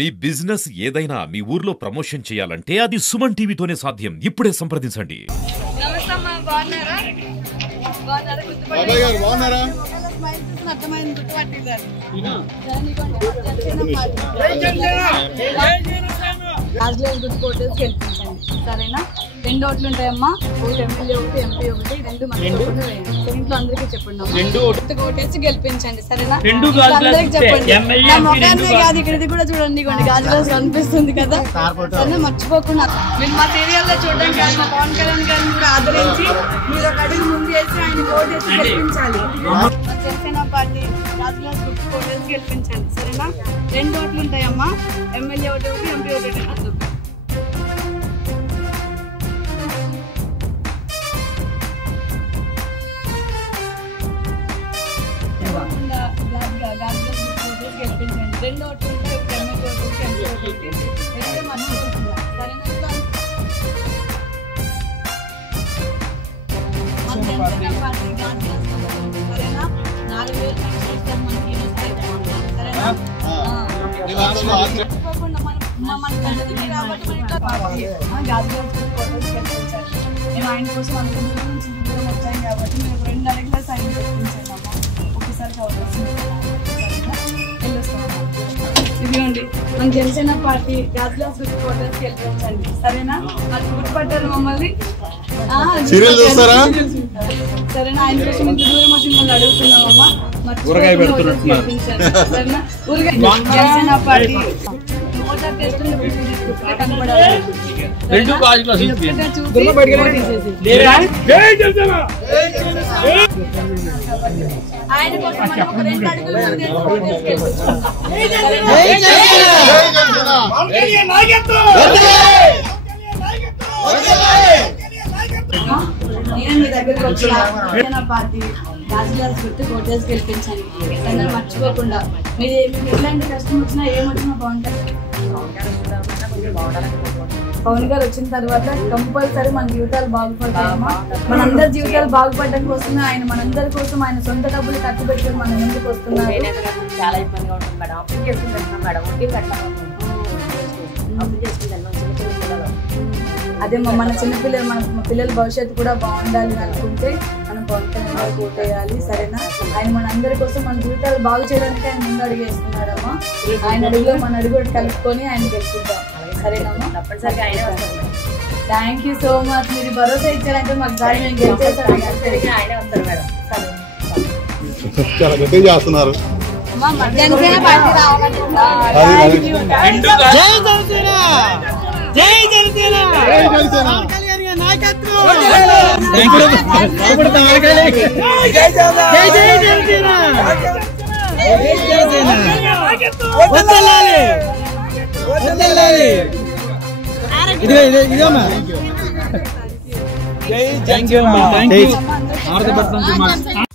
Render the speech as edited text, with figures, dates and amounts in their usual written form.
మీ business ఏదైనా మీ ఊర్లో promotion చేయాలంటే అది సుమన్ టీవీతోనే సాధ్యం. ఇప్పుడే సంప్రదించండి. సరేనా? 2 ఓట్లు ఉంటాయమ్మా. ఒకటి ఎమ్మెల్యే, ఒకటి ఎంపీ, ఒకటి 2 మంది ఇంట్లో అందరికీ చెప్పండి. ఓటేసి గెలిపించండి. సరేనా? అందరికి చెప్పండి. మొక్కనే కాదు, ఇక్కడ కూడా చూడండి. గాజులు కనిపిస్తుంది కదా. సరే, మర్చిపోకుండా మీరు మా సీరియల్ లో చూడడం కాదు, మా పవన్ కళ్యాణ్ గారిని కూడా ఆదరించి మీరు ఒక అడుగు ముందు వేసి ఆయన ఓటేసి గెలిపించాలి. జనసేన పార్టీ గాజులు ఓటేసి గెలిపించండి. సరేనా? 2 ఓట్లు ఉంటాయమ్మా. ఎమ్మెల్యే ఒకటి, ఎంపీ ఒకటి. గెలిపించండి. 2 ఓట్లు ఉంటాయి. ఎమ్మెల్యే ఒకటి, ఎంపీ ఒకటి. మర్చిపోతుందా? సరేనా? 4,000 మనకి సరేనా? నేను ఆయన కోసం అనుకుంటున్నాను వచ్చాను కాబట్టి మీరు 2 అడుగుల సైన్ చెప్పించండి అమ్మా. ఒకసారి ఇదిగోండి, మన జనసేన పార్టీ గాజుల ఓటర్స్ గెలిపించండి. సరేనా? మరి గుర్తుపట్టారు మమ్మల్ని. సరేనా? ఆయన కోసం ఇంత దూరం వచ్చి మిమ్మల్ని అడుగుతున్నామమ్మా. గెలిపించండి. సరేనా? జనసేన పార్టీ ఆయన కోసం మనం ఒక 2 అడుగులు నేను మీ దగ్గరకు వచ్చిన పార్టీ గాజుల గుర్తు ఓటేసి గెలిపించండి. సరే, మర్చిపోకుండా మీరు ఎట్లాంటి కష్టం వచ్చినా ఏమొచ్చినా బాగుంటుంది. పవన్ గారు వచ్చిన తర్వాత కంపల్సరీ మన జీవితాలు బాగుపడతాయమ్మా. మనందరి జీవితాలు బాగుపడడం కోసమే ఆయన మనందరి కోసం ఆయన సొంత డబ్బులు ఖర్చు పెట్టుకుని మన ముందుకు వస్తున్నారు. చాలా ఇబ్బందిగా ఉంటుంది మేడం. అప్పుడు చేసుకుంటున్నాం మేడం. ఒంటి కట్టాలి. అదే మన చిన్నపిల్లలు, మన పిల్లల భవిష్యత్తు కూడా బాగుండాలి అనుకుంటే మనం పవన్ కళ్యాణ్ గారికి ఓటేయాలి. సరేనా? ఆయన మన అందరి కోసం మన జీవితాలు బాగు చేయడానికి ఆయన ముందు అడుగు వేస్తున్నాడమ్మా. ఆయన అడుగులో మన అడుగు కలుపుకొని ఆయన గెలుపుతాం. సరేనమ్మా? తప్పనిసరిగా ఆయనే వస్తారు. Thank you so much. మీరు భరోసా ఇచ్చారంటే మాకు దారి మేము గెలిచేస్తాం. ఆయనే వస్తారు మేడం. చాలా గట్టిగా చేస్తున్నారు. జనసేన పార్టీ రావాలి. Thank you.